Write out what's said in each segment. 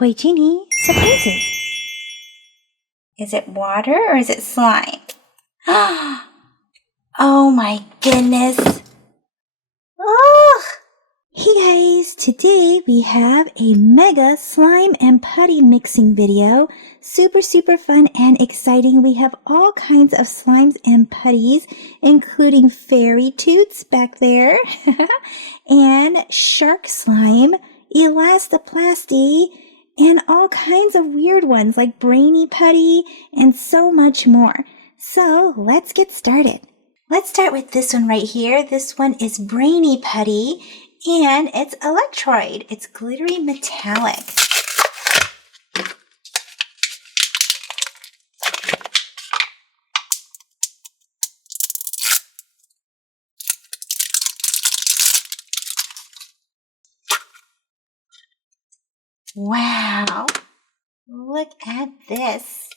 Toy Genie surprises. Is it water or is it slime? Oh my goodness. Oh! Hey guys, today we have a mega slime and putty mixing video. Super fun and exciting. We have all kinds of slimes and putties, including fairy toots back there, and shark slime, elastoplasty, and all kinds of weird ones like brainy putty and so much more. So let's get started. Let's start with this one right here. This one is brainy putty. And it's Electrode. It's glittery metallic. Wow. Look at this.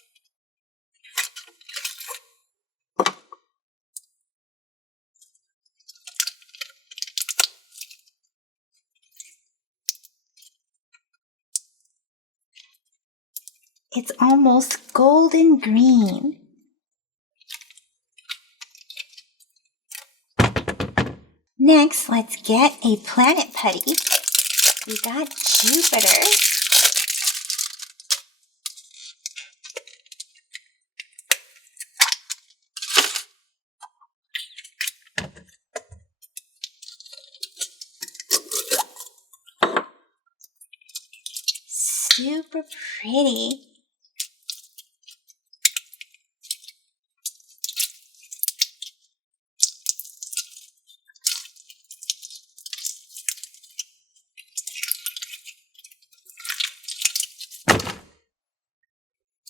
It's almost golden green. Next, let's get a planet putty. We got Jupiter. Super pretty.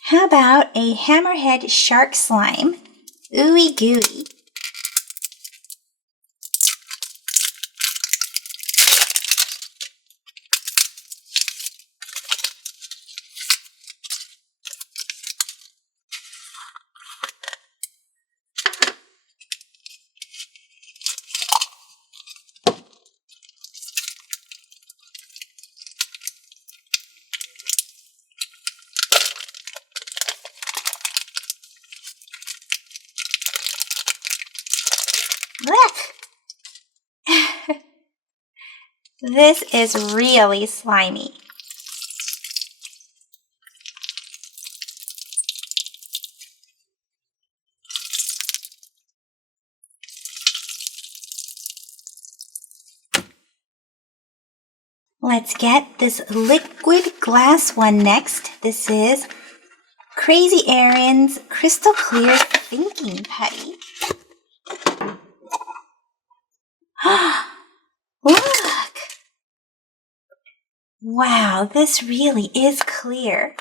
How about a hammerhead shark slime? Ooey gooey. Look! This is really slimy. Let's get this liquid glass one next. This is Crazy Erin's Crystal Clear Thinking Putty. Look! Wow, this really is clear.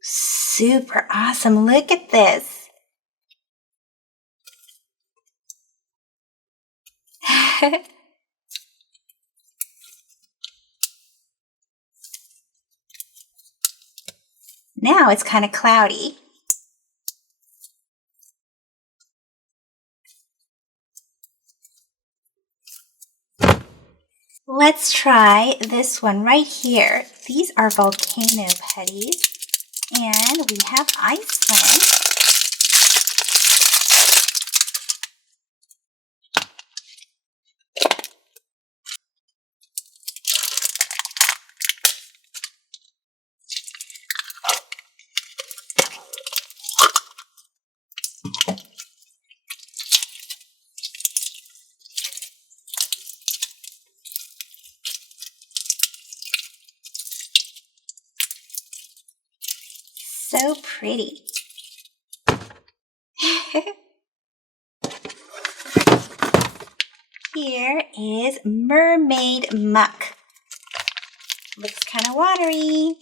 Super awesome. Look at this. Now it's kind of cloudy. Let's try this one right here. These are volcano putties, and we have Iceland. So pretty. Here is Mermaid Muck. Looks kind of watery.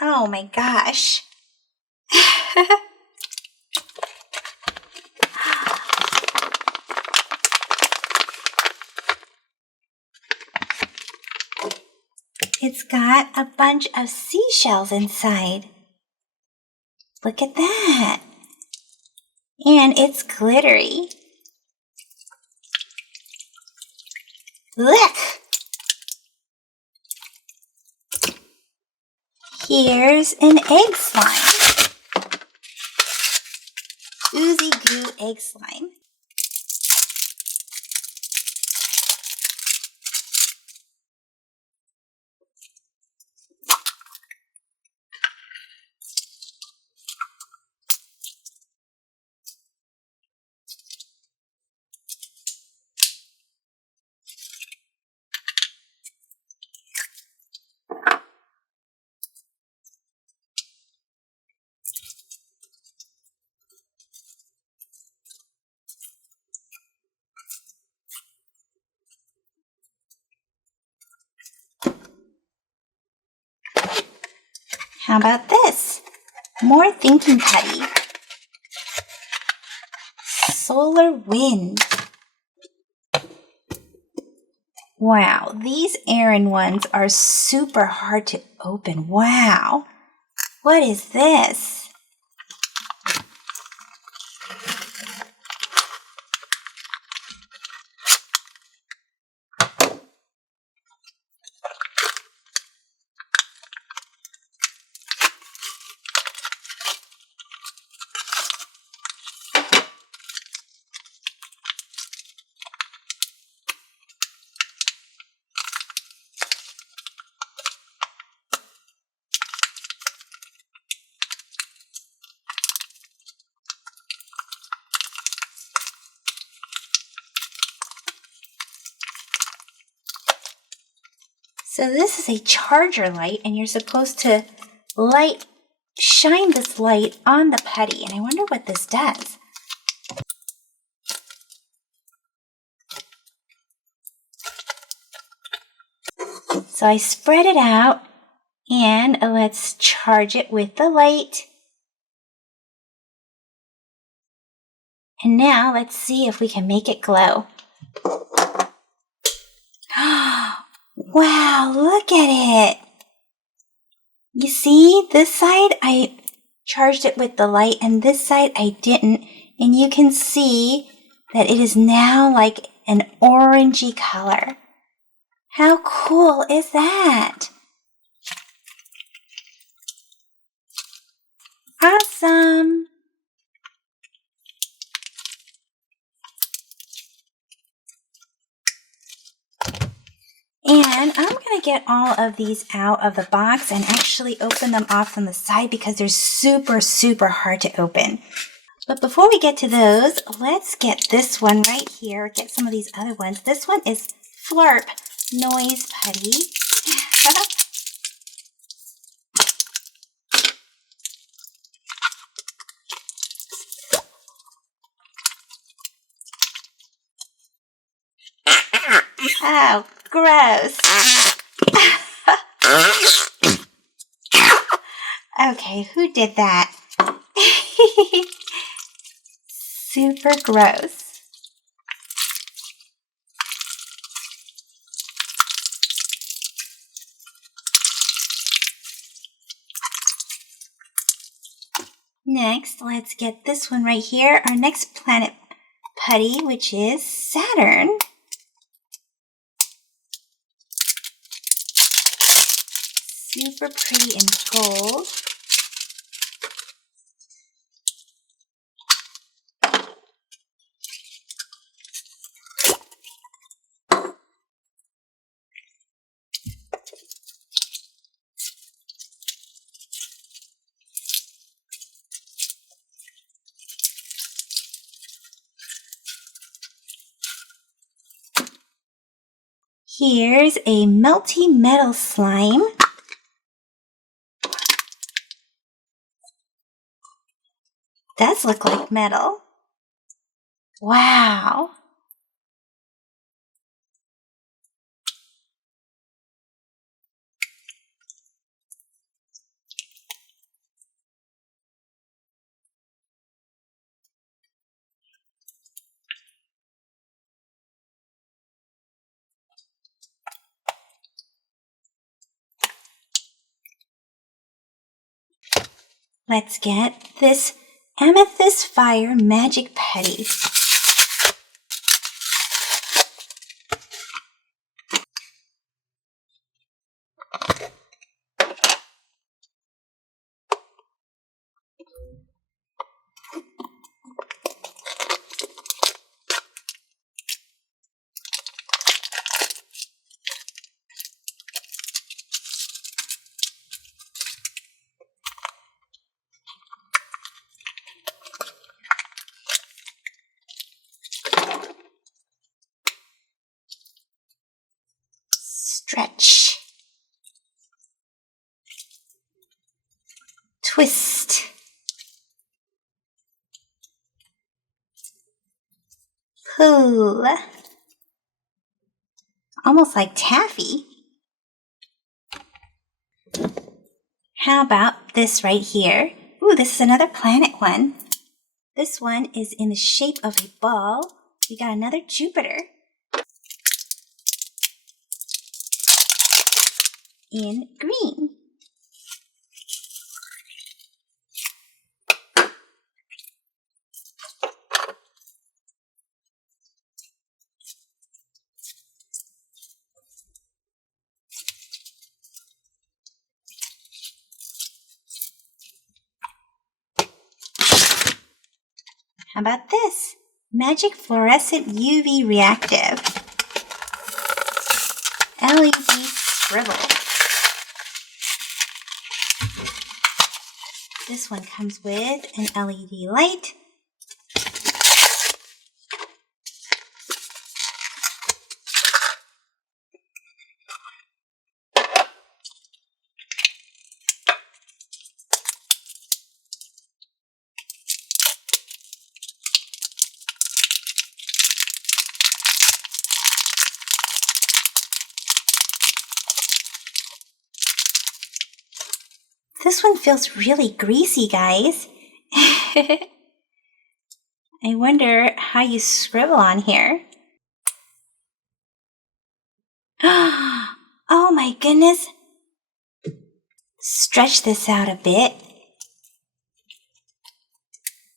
Oh my gosh. It's got a bunch of seashells inside. Look at that. And it's glittery. Look! Here's an egg slime. Oozy goo egg slime. How about this? More thinking putty. Solar wind. Wow, these Aran ones are super hard to open. Wow. What is this? So this is a charger light, and you're supposed to shine this light on the putty, and I wonder what this does. So I spread it out, and let's charge it with the light. And now let's see if we can make it glow. Wow, look at it. You see, this side I charged it with the light and this side I didn't. And you can see that it is now like an orangey color. How cool is that? Awesome. And I'm going to get all of these out of the box and actually open them off from the side because they're super, super hard to open. But before we get to those, let's get this one right here. Get some of these other ones. This one is Flirt Noise Putty. Oh, gross. Okay, who did that? Super gross. Next, let's get this one right here, our next planet putty, which is Saturn. Super pretty in gold. Here's a melty metal slime. Does look like metal. Wow. Let's get this Amethyst Fire Magic Putty. Stretch. Twist. Pull. Almost like taffy. How about this right here? Ooh, this is another planet one. This one is in the shape of a ball. We got another Jupiter in green. How about this? Magic Fluorescent UV Reactive. LED Scribble. This one comes with an LED light. This one feels really greasy, guys. I wonder how you scribble on here. Oh my goodness. Stretch this out a bit.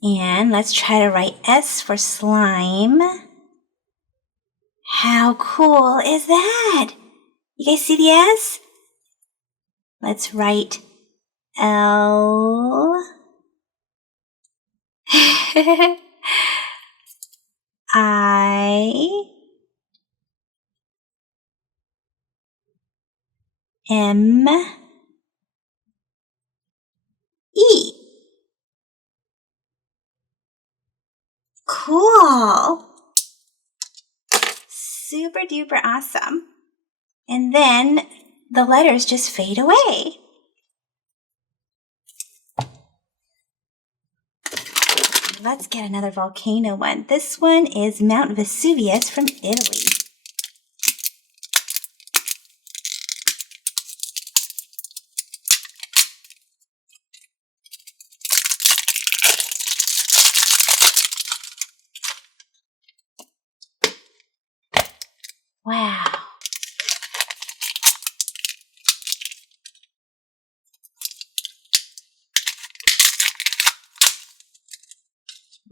And let's try to write S for slime. How cool is that? You guys see the S? Let's write L. I. M. E. Cool. Super duper awesome. And then the letters just fade away. Let's get another volcano one. This one is Mount Vesuvius from Italy. Wow.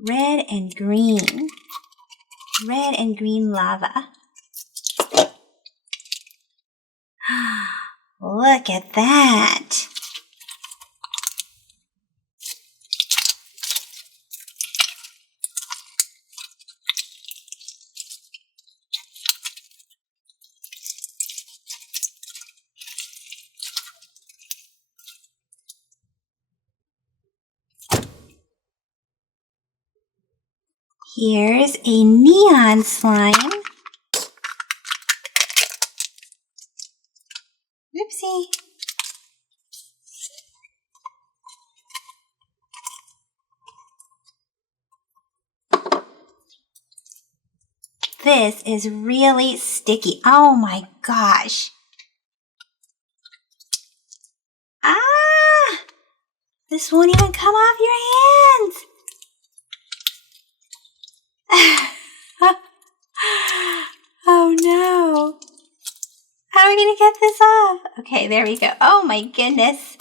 Red and green. Red and green lava. Look at that. Here's a neon slime. Oopsie. This is really sticky. Oh my gosh. Ah! This won't even come off your hands. Oh no. How are we going to get this off? Okay, there we go. Oh my goodness.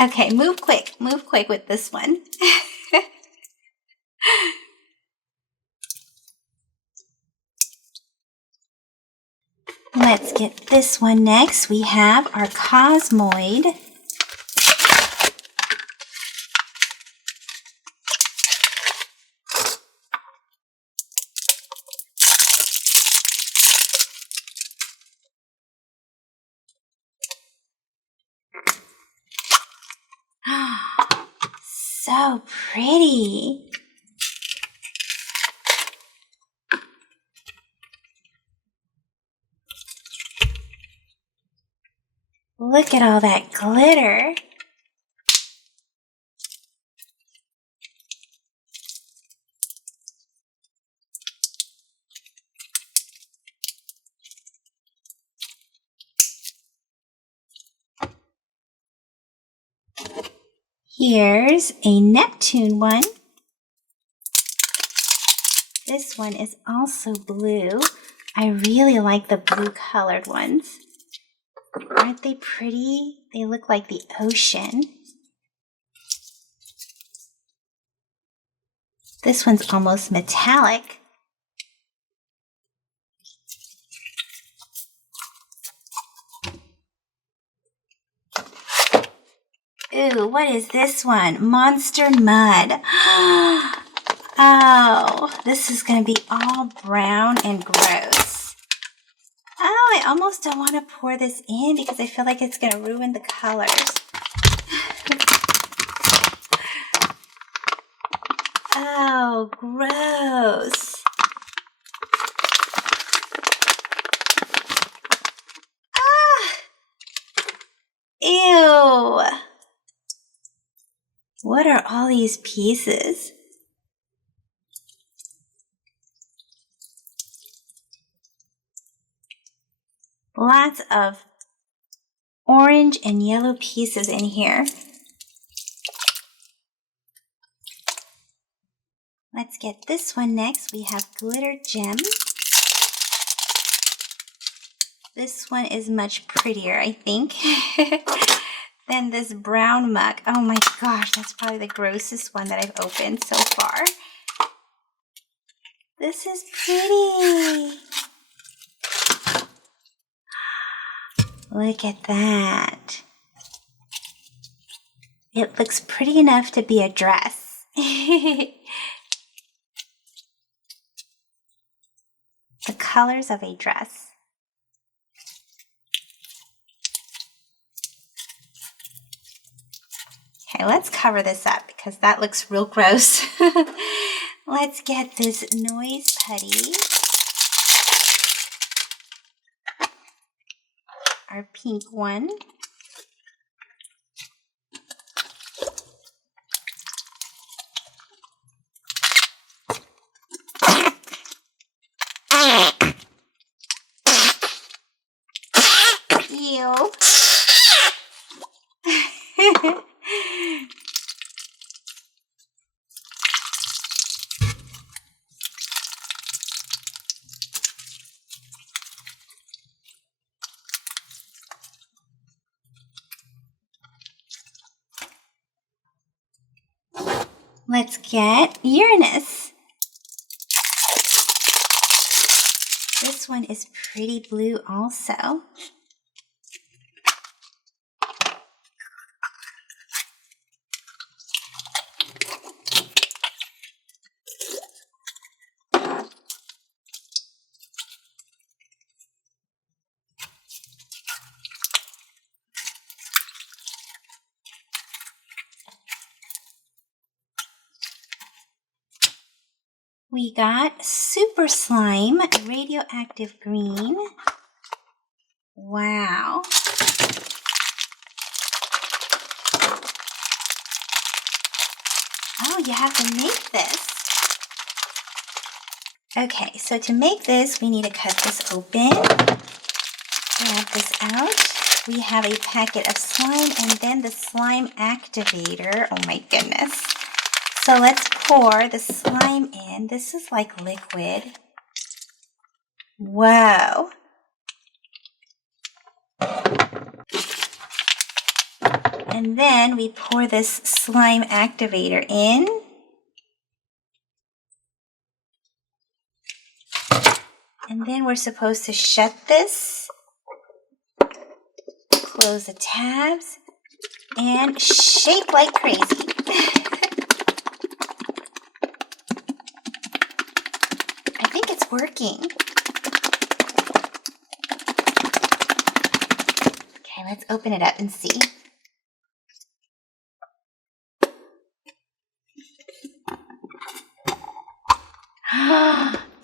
Okay, move quick with this one. Let's get this one next. We have our Cosmoid. So pretty. Look at all that glitter. Here's a Neptune one. This one is also blue. I really like the blue colored ones. Aren't they pretty? They look like the ocean. This one's almost metallic. Ooh, what is this one? Monster Mud. Oh, this is going to be all brown and gross. Oh, I almost don't want to pour this in because I feel like it's going to ruin the colors. Oh, gross. Ew. What are all these pieces? Lots of orange and yellow pieces in here. Let's get this one next. We have Glitter Gem. This one is much prettier, I think, than this brown muck. Oh my gosh, that's probably the grossest one that I've opened so far. This is pretty. Look at that. It looks pretty enough to be a dress. The colors of a dress. Okay, let's cover this up because that looks real gross. Let's get this Noise Putty. Our pink one. Ew. Let's get Uranus. This one is pretty blue also. We got Super Slime, Radioactive Green. Wow. Oh, you have to make this. Okay, so to make this, we need to cut this open. Grab this out. We have a packet of slime and then the slime activator. Oh my goodness. So let's pour the slime in. This is like liquid. Whoa. And then we pour this slime activator in. And then we're supposed to shut this, close the tabs, and shake like crazy. I think it's working. Okay, let's open it up and see.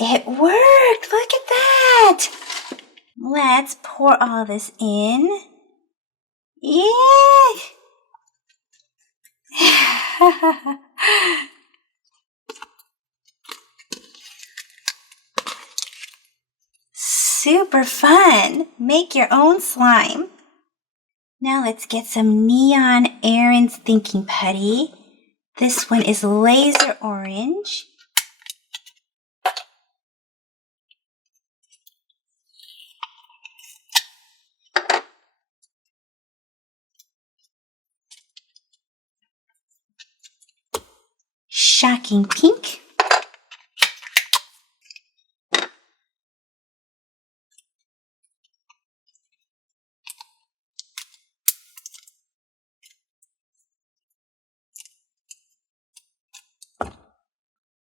It worked! Look at that! Let's pour all this in. Yeah! Super fun! Make your own slime. Now let's get some neon Aaron's thinking putty. This one is laser orange. Shocking pink.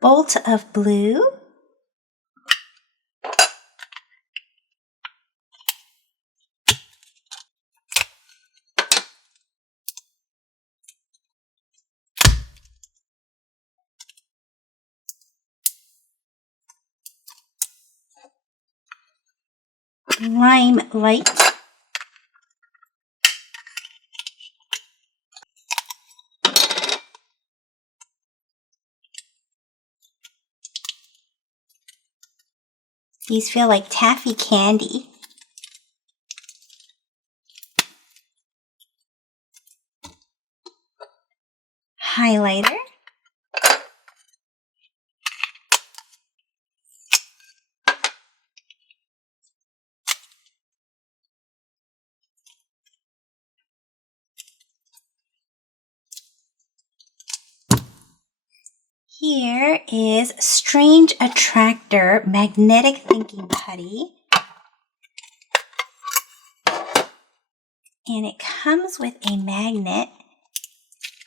Bolt of blue. Lime light. These feel like taffy candy. Highlighter. Here is Strange Attractor Magnetic Thinking Putty. And it comes with a magnet.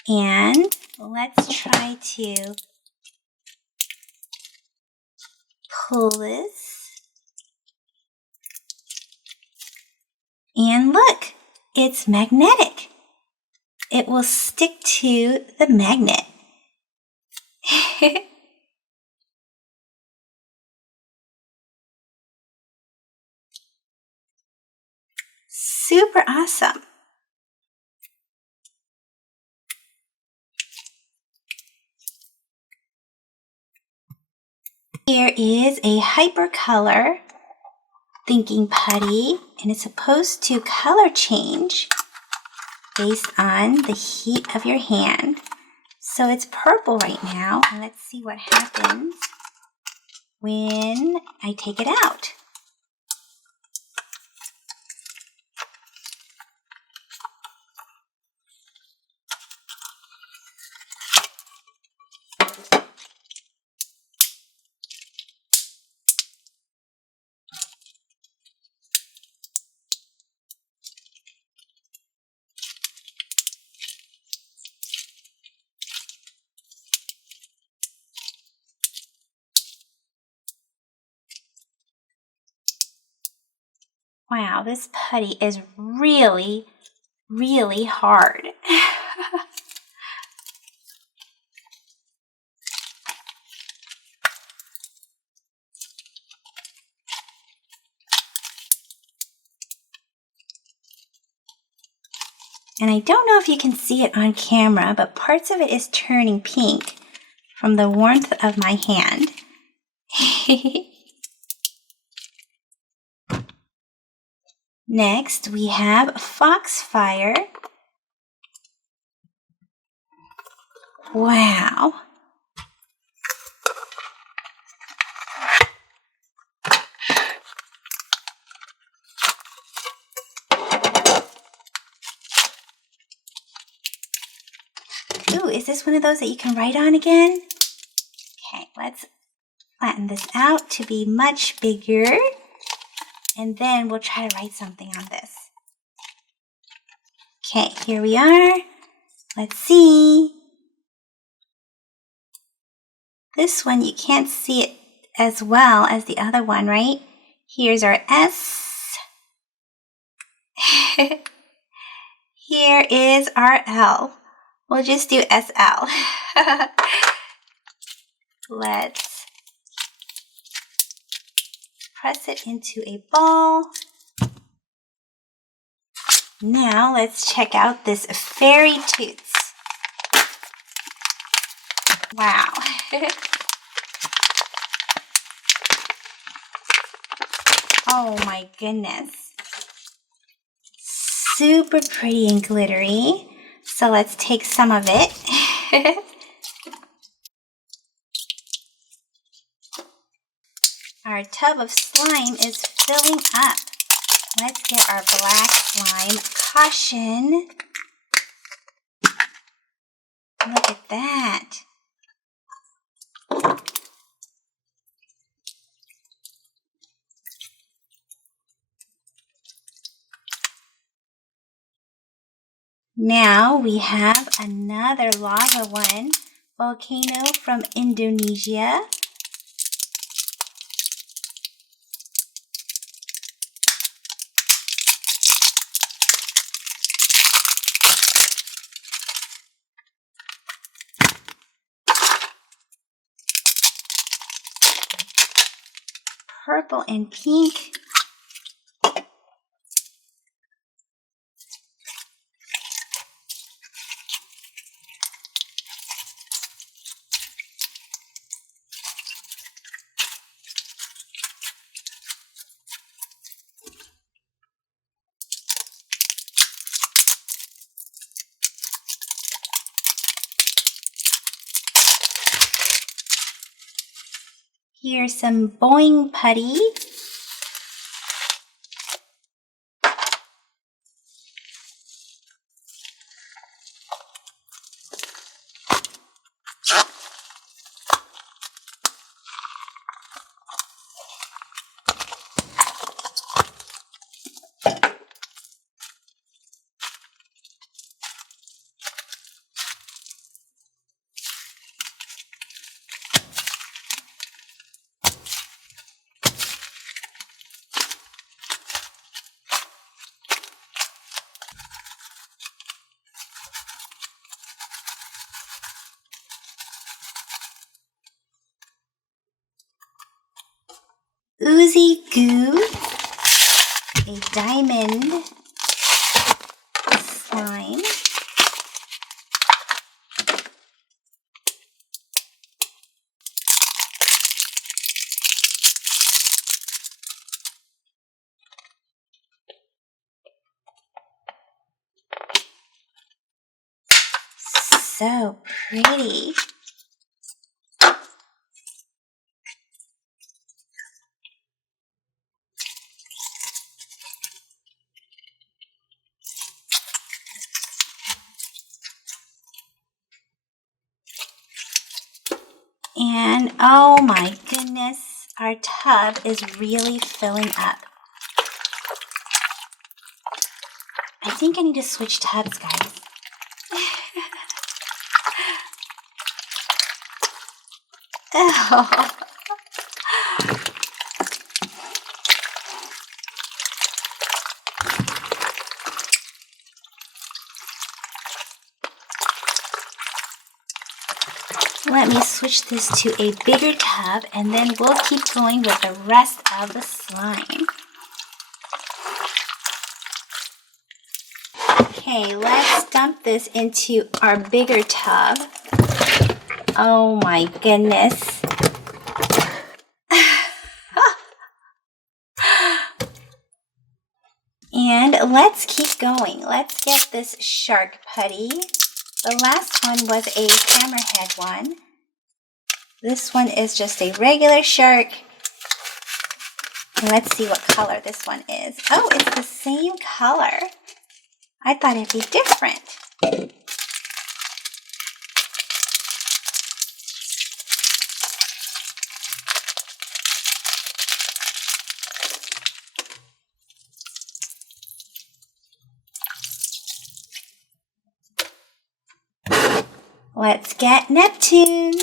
And let's try to pull this. And look, it's magnetic. It will stick to the magnet. Super awesome. Here is a HyperColor thinking putty, and it's supposed to color change based on the heat of your hand. So it's purple right now, and let's see what happens when I take it out. Wow, this putty is really, really hard. And I don't know if you can see it on camera, but parts of it is turning pink from the warmth of my hand. Next, we have Foxfire. Wow. Ooh, is this one of those that you can write on again? Okay, let's flatten this out to be much bigger. And then we'll try to write something on this. Okay, here we are. Let's see. This one, you can't see it as well as the other one, right? Here's our S. Here is our L. We'll just do SL. Let's press it into a ball. Now let's check out this fairy toots. Wow. Oh my goodness. Super pretty and glittery. So let's take some of it. Our tub of slime is filling up. Let's get our black slime. Caution. Look at that. Now we have another lava one, volcano from Indonesia. Purple and pink. Here's some boing putty. Oozy Goo, a diamond slime, so pretty. And oh my goodness, our tub is really filling up. I think I need to switch tubs, guys. Oh. Let me switch this to a bigger tub and then we'll keep going with the rest of the slime. Okay, let's dump this into our bigger tub. Oh my goodness. And let's keep going. Let's get this shark putty. The last one was a hammerhead one. This one is just a regular shark. And let's see what color this one is. Oh, it's the same color. I thought it'd be different. Let's get Neptune.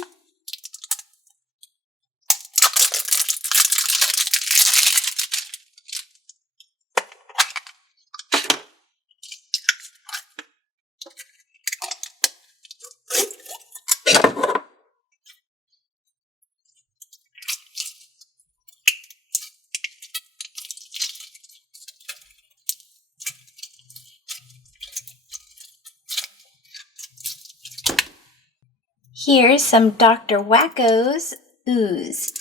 Here's some Dr. Wacko's ooze.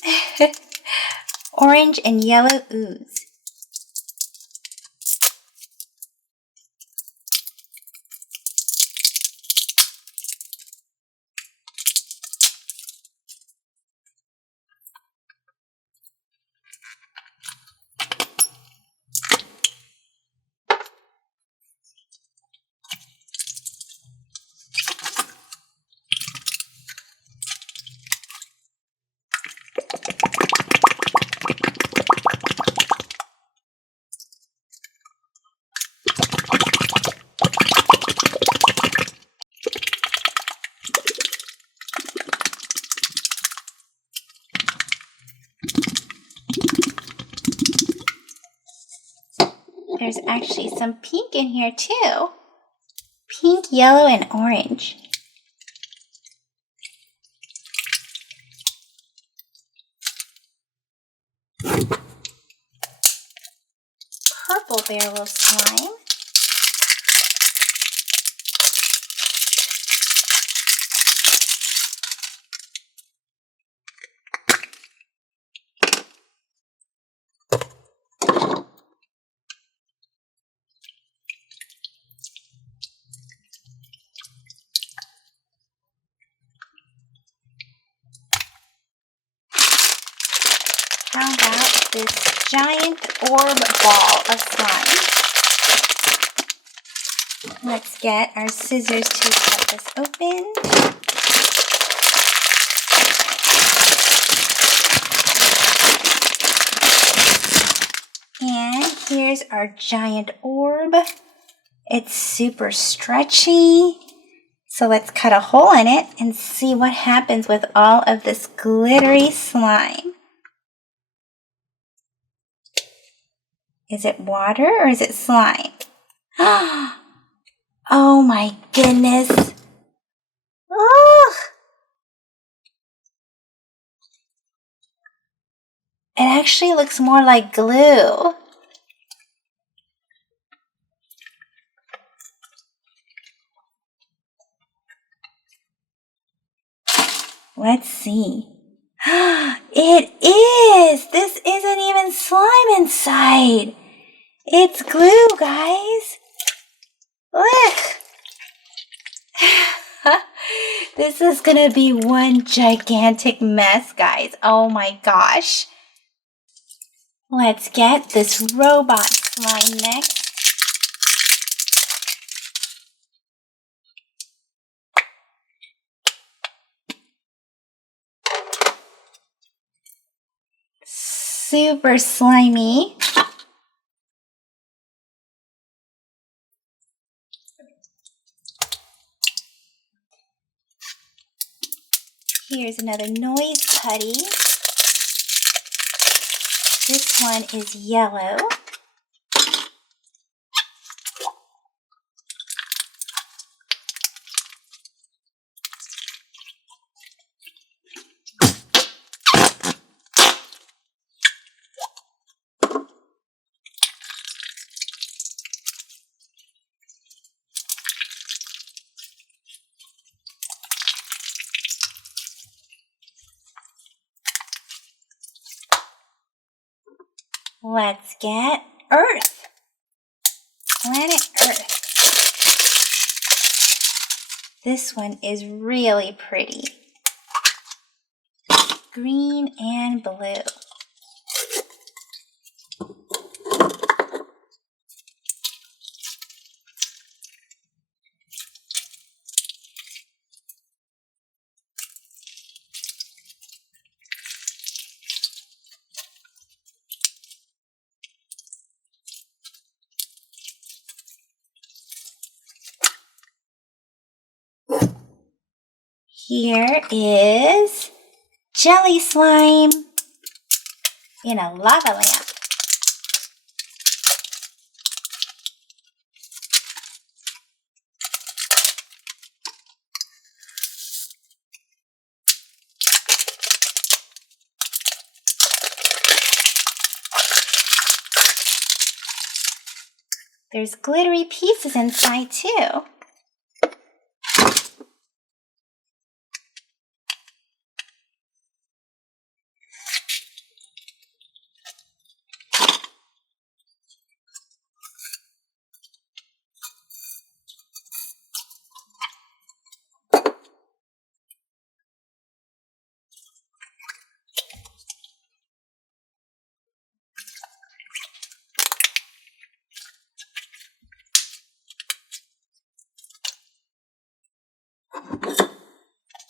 Orange and yellow ooze. There's actually some pink in here too. Pink, yellow, and orange. Purple barrel of slime. How about this giant orb ball of slime? Let's get our scissors to cut this open. And here's our giant orb. It's super stretchy. So let's cut a hole in it and see what happens with all of this glittery slime. Is it water or is it slime? Oh my goodness. Oh. It actually looks more like glue. Let's see. It is! This isn't even slime inside. It's glue, guys. Look. This is gonna be one gigantic mess, guys. Oh my gosh. Let's get this robot slime next. Super slimy. Here's another noise putty. This one is yellow. Let's get Earth. Planet Earth. This one is really pretty. Green and blue. Here is jelly slime in a lava lamp. There's glittery pieces inside too.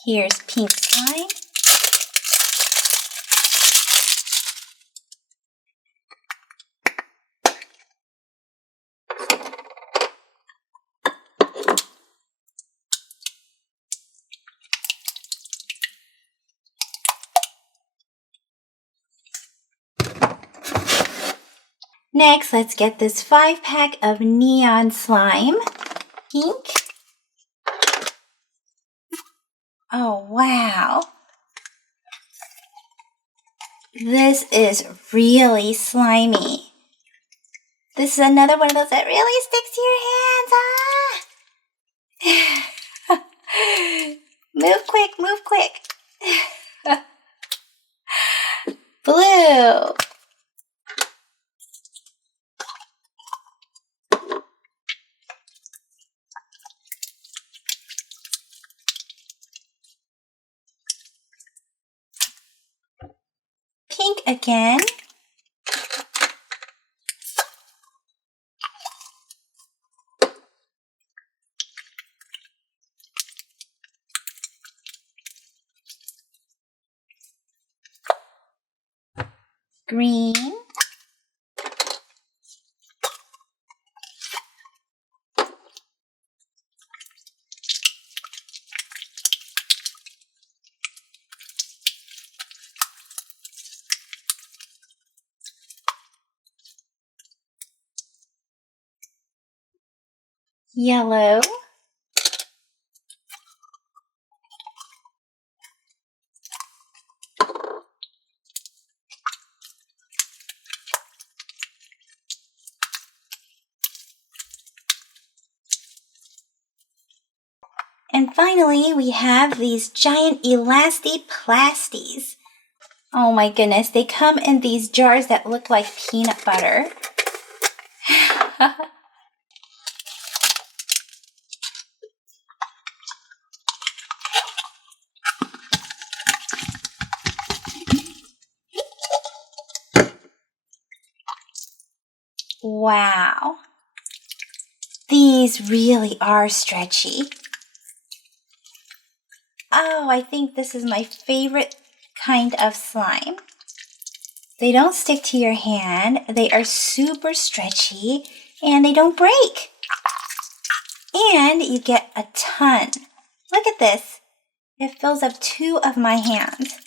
Here's pink slime. Next, let's get this 5-pack of neon slime. Pink. Oh, wow. This is really slimy. This is another one of those that really sticks to your hands. Ah! Move quick, move quick. Blue. Pink again. Green. Yellow. And finally, we have these giant elasti-plasties. Oh my goodness, they come in these jars that look like peanut butter. Wow. These really are stretchy. Oh, I think this is my favorite kind of slime. They don't stick to your hand, they are super stretchy, and they don't break. And you get a ton. Look at this. It fills up 2 of my hands.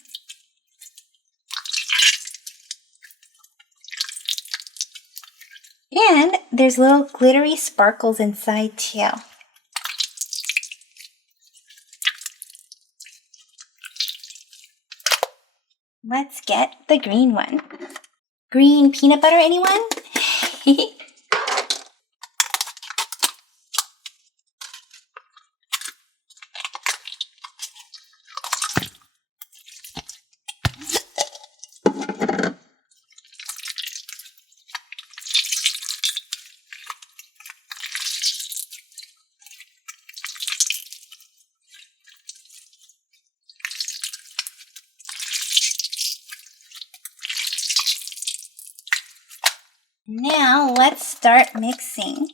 And there's little glittery sparkles inside too. Let's get the green one. Green peanut butter, anyone? Now let's start mixing.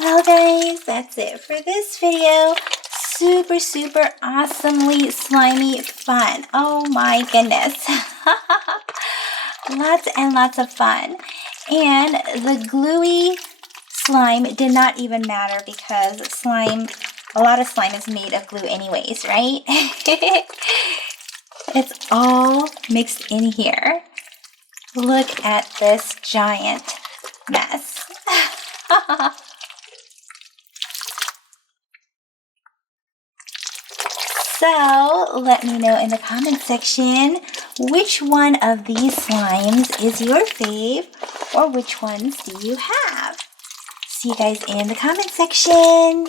Well guys, that's it for this video. Super, super awesomely slimy fun. Oh my goodness. Lots and lots of fun. And the gluey slime did not even matter because slime, a lot of slime is made of glue anyways, right? It's all mixed in here. Look at this giant mess. So let me know in the comment section which one of these slimes is your fave, or which ones do you have? See you guys in the comment section.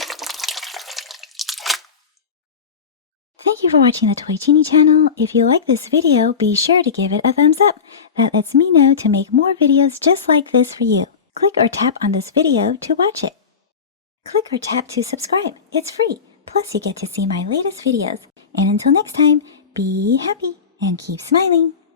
Thank you for watching the Toy Genie channel. If you like this video, be sure to give it a thumbs up. That lets me know to make more videos just like this for you. Click or tap on this video to watch it. Click or tap to subscribe. It's free. Plus you get to see my latest videos. And until next time, be happy and keep smiling.